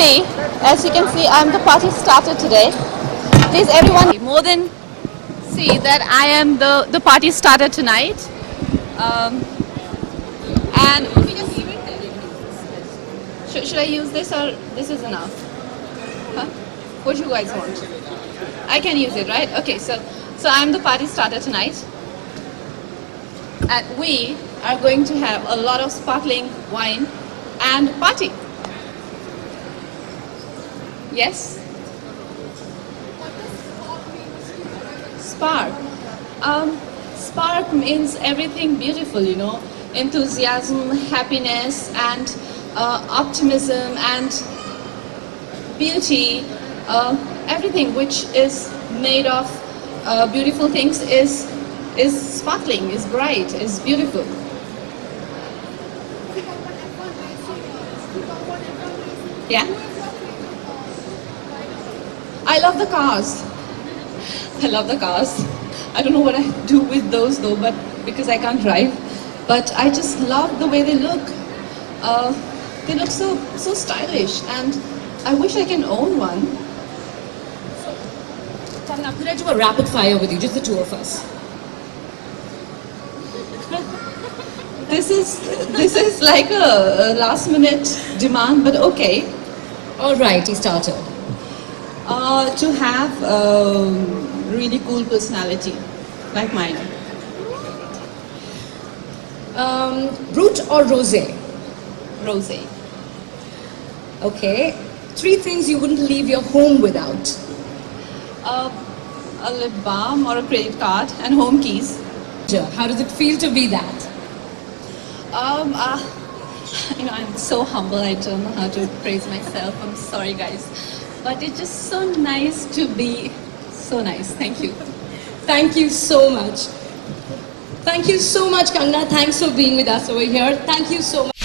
see, as you can see, I'm the party starter today. Please everyone more than see that I am the party starter tonight. And should I use this or this is enough? Huh? What do you guys want? I can use it, right? Okay, so I'm the party starter tonight. And we are going to have a lot of sparkling wine and party. Yes? Spark. Spark means everything beautiful, you know. Enthusiasm, happiness, and optimism, and beauty. Everything which is made of beautiful things is sparkling, is bright, is beautiful. Yeah. I love the cars. I love the cars. I don't know what I do with those though, but because I can't drive. But I just love the way they look. They look so stylish, and I wish I can own one. Kangana, could I do a rapid fire with you, just the two of us? This is like a last minute demand, but okay. All right, he started. To have a really cool personality, like mine. Brut or rosé? Rosé. Okay. 3 things you wouldn't leave your home without. A lip balm or a credit card and home keys. How does it feel to be that? You know, I'm so humble, I don't know how to praise myself. I'm sorry, guys. But it's just so nice to be so nice. Thank you. Thank you so much. Thank you so much, Kangana. Thanks for being with us over here. Thank you so much.